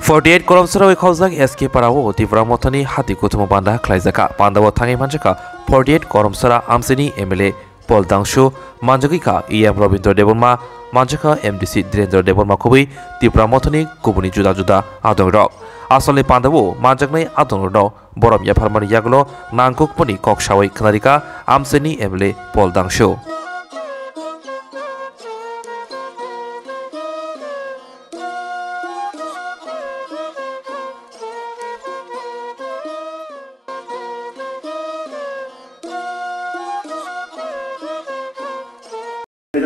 48 koromsara khaujak SK parao tivra mothani hati kuthuma banda khlaijaka pandawo thangi manjaka 48 koromsara amsini MLA Paul Dangshu manjagika EM Robindra Deborma manjaka MDC Direndra Deborma kubi tivra mothani kubuni juda juda adongrok asole pandawo manjaknai adongrok borom yafarmani yaglo nangkukpani koksawai khnarika amsini MLA Paul Dangshu.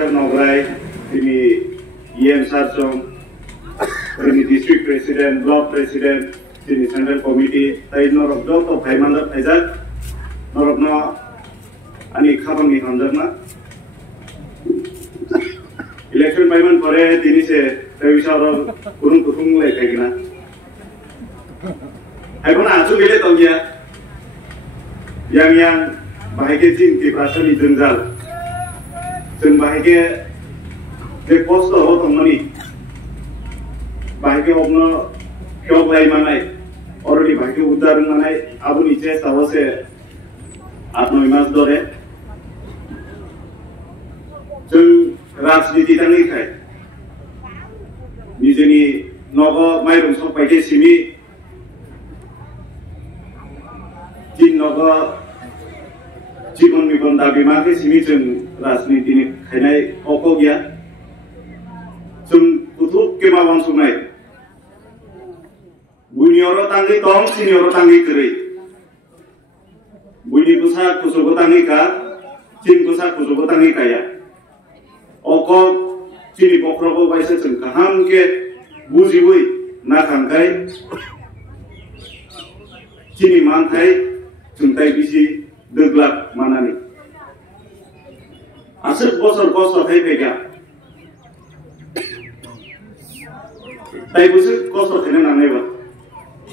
Nangnai, ini EM Sarsong, ini District President, Block President, ini Central Committee, tapi norok jauh to Bhaimandar ajak, norok no, ani khabang ni hamzat na. Election Bhaiman pore ini se, tapi seorang kurung lagi kayak gina. Ayo na acu beli tau dia, yang Bahaikhe jin di perasaan di jenggal. जों बाहायखे जे कष्ट हो थांनानै बाहायखे हमनो खेवलाय मानाय अलरेडी बाहायखे उद्धार मानाय आबुनि चेष्टा होसे आत्मविश्वास दरे जों राजनीति थांनायखाय निजेनि नग माइरं सफायखे सिमि जिन नग जीवन निबन दाबि माखे सिमि जों राजनीति नि खायनाय अक गैया जों कुथुग केमा वानसोकनाय बुइनियाव तांगै दं सिनियाव तांगै गरै बुइनि गुसा कुचुगो तांगै का चिन गुसा कुचुगो तांगै काया अक चिनि बख्रबो बायसे जों काहामखे बुजिबै ना खांखाय चिनि मानथाय जों ताय बिसि दोग्लाब मानानै asal bosor hai pega, tapi bosor kosor kena nangai ba.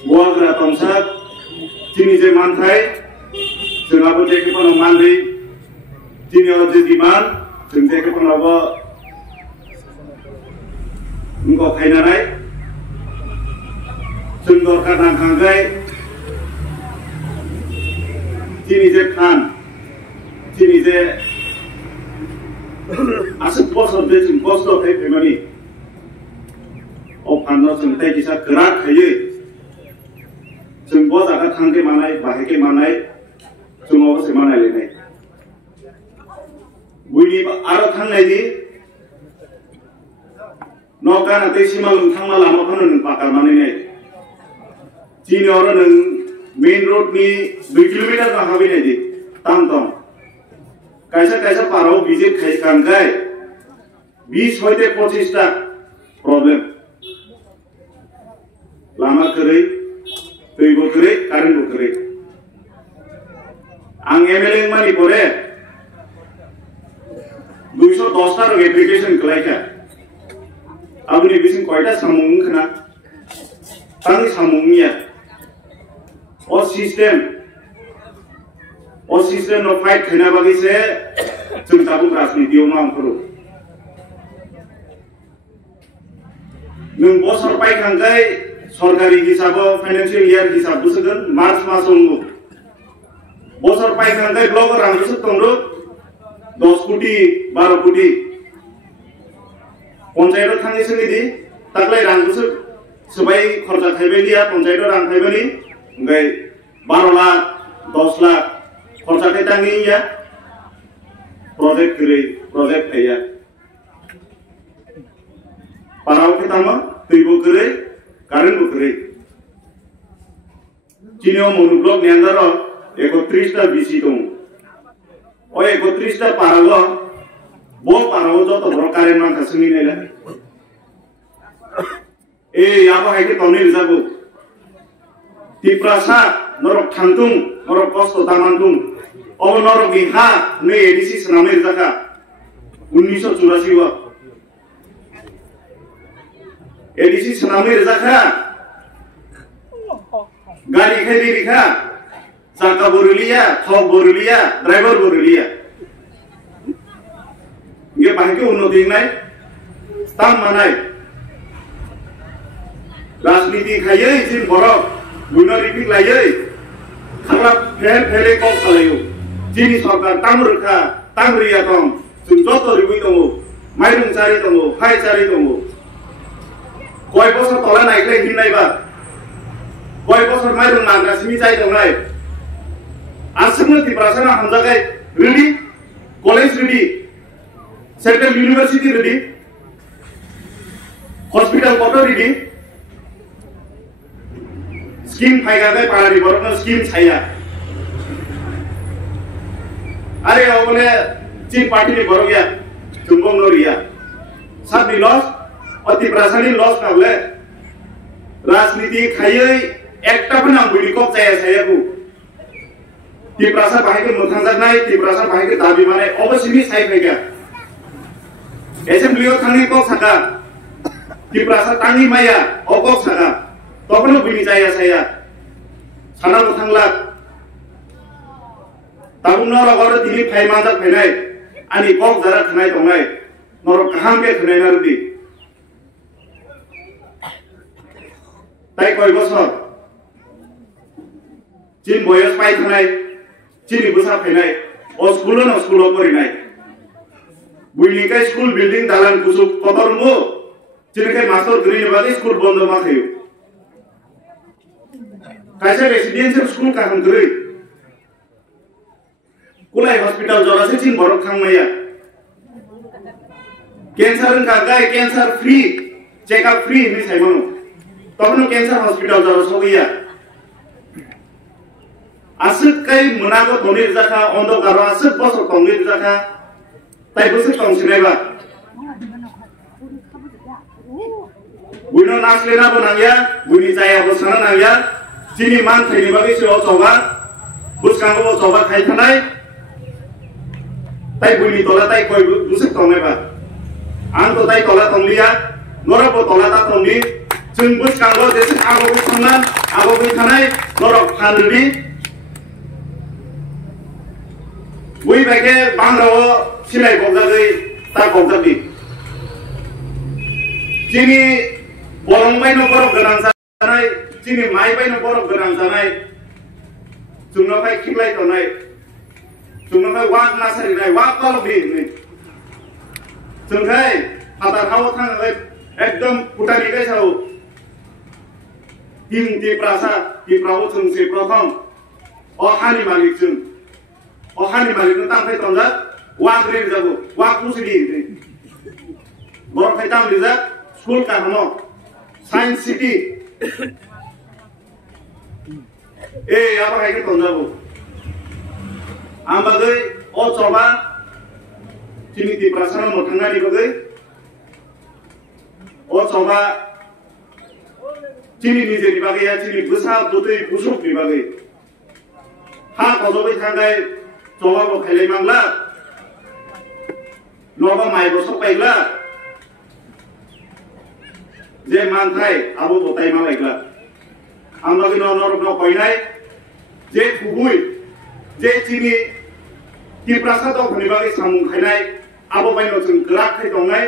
Buah gerak tomsak, cini je mantai, cengapu je kepan mandi, cini orang je diman, ceng je kepan apa, engkau kai nanai, cendor kadang kangkai, cini je kan, cini je asal bosor je ceng bosor hai pemani, opana ceng tai kisah gerak hai, ceng Bwsakhe tangke manai, Bahaikhe manai, ceng apa sih manai lenai. Buini aro tangnai di, nokan ate simalung tangma lama kono neng pakar manai nai. Cini orang neng main road ni 2 kilometer kah habi nai di, tang. Kaisa parau visit khai kangkai 20 hoite 25 ta problem lama kerai tui bo kerai karen bo kerai ang MLA mani pore 210 ta application kelaika abuni bisin koita samung khana tang samungnya system no fight khana bagi se जों ताबुक राजनीतियाव नांफोरो नों बसर पाइखांखाय सरकारि हिसाबाव financial year हिसाब बुसगोन मार्च मासावनो बसर पाइखांखाय ब्लक रांबुसो तंदो 10 कोटी 12 कोटी पन्चायत थांनि सङिदि ताकलाय रांबुसो सबाय खरचा थायबायदिया पन्चायत रां थायबानि ओमफ्राय 12 लाख 10 लाख खरचा थायतांनिया project ayah. Parau kita mah tiba kere, karen bukere. Cini monoblok ni antara 31 ta bisi dong. Oh 31 ta parau, parau jo to bro karen mang kasumi nela. Apa hai tahun ini jago. Di prasa norok thantung, norok kosto tamantung. और नौर बिहा ने एडीसी सनामे जगह 1984 वा एडीसी सनामे जगह गाड़ी खेली रिखा जाका बोरुलिया थोक बोरुलिया ड्राइवर बोरुलिया ये बाइक उन्नति नहीं ताम मनाई राजनीति खायै जिन बरफ बुइनो रिपिक लायै खालाब फेले कल खालायो जिनि सरकार तामरुखा तामरिया दं जों जत रिबुइ दङ माइरं चारि दङ फाइ चारि दङ कय बছর तला नायख्लाय हिननायबा कय बছর माइरं नांगासिनि जाय दंनाय आसमनो तिब्रासाना हामजागाय ready college ready central university ready hospital कत रेडी स्कीम फाइगागै पारारि बरनो स्कीम छाया अरे ओबले चीन पार्टी नि बरगया जुंबंग नरिया साबनि लॉस अति प्रासानि लॉस काबले राजनीति खायै एकटा पनि आं बुइनि कक जाया सायाबु तिब्रासा बाहायके मोखांजानाय तिब्रासा बाहायके दाबि माने अबसिनि साइ फैगा एसेम्ब्लियाव थांनि कक साका तिब्रासा तांनि माया अकक साका तखनो बुइनि जाया साया सानाबो थांला ताबुनो रगर तिनि फाइ मानजाक फैनाय आनि कक जारा थानाय दंनाय नर काहामखे थानाय नारदि ताइ कय बছর चीन बयस पाइ थानाय चीनी बुसा फैनाय ओ स्कुल परिनाय बुइनिकै स्कुल बिल्डिंग दालान कुसुक कतरमु चिनकै मास्टर ग्रीन बादि स्कुल बन्द मा थयो कायसा रेसिडेन्शियल स्कुल काहामखै कुलाय हॉस्पिटल जरासे चीन बरक थांमाया कैंसर का गाय कैंसर फ्री चेकअप फ्री नि साइमनो तखनो कैंसर हॉस्पिटल जरा सगैया आसुकै मोनागो तनिर जाखा अंधकार आसुक बसर तंगिर जाखा ताइबोसो तंसिनायबा बुइनो नासलेना बनांगया बुइनि जाया बसना नांगया जिनि मान थैनि बागै सो चौबा बुसकांगो चौबा खायथानाय ताइ बुइनि तला ताइ कय बुसक तंनायबा आं तो ताइ तला तंलिया नरबो तला ता तंलि जों बुसकांगो जेसे आगो थांना आगो थानाय नरक फानलि बुइबाखे बांग्राव सिलाय बगजागै ता बगजाबि जिनि बरंबायनो बरफ गोनां जानाय जिनि माइबायनो बरफ गोनां जानाय जोंनावहाय खिबलाय तनाय जोंनावहाय वाक नासारिनाय वाक कलबि जोंखाय हादाराव थांनाय एकदम भुटाननि गायसाव टिम तिब्राव जोंसे प्रथम अहानि मालिक जों अहानि मालिकनो तांफाय तंजा वाक रेल जागो वाक पुसिदि बरफाय ताम लिजा स्कुल काहनो साइंस सिटी ए आबा हायके तंजाबो आमबागै अ चबा चिनि तिब्रासानो मोथांनानि बागै अ चबा चिनि निजेनि बागै चिनि बुसा दुदै बुसुकनि बागै हा खजबै थांगाय चबाबो खायलाय मांला नबा माइबो सपायला जे मानथाय आबो बताय मालायग्ला आमबागै नरक कयनाय जे खुबुय जे चिनि तिब्रासा दखनि बागै सामुं खायनाय आबो बायनो जों ग्राखै दंनाय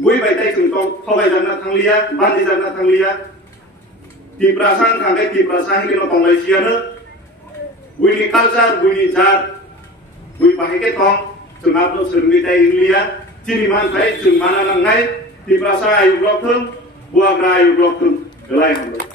बुइ बायताय जों थगाय जाना थांलिया बान्दि जाना थांलिया तिब्रासा थांगाय तिब्रासा हिनो दंलायसियानो बुइनि कालचार बुइनि जात बुइ बाहायके दं जों आबो सोरनि दाय इंलिया चिनि मानथाय जों माना नांनाय तिब्रासा आयु ब्लक बुआग्रा आयु ब्लक गलाय हमबाय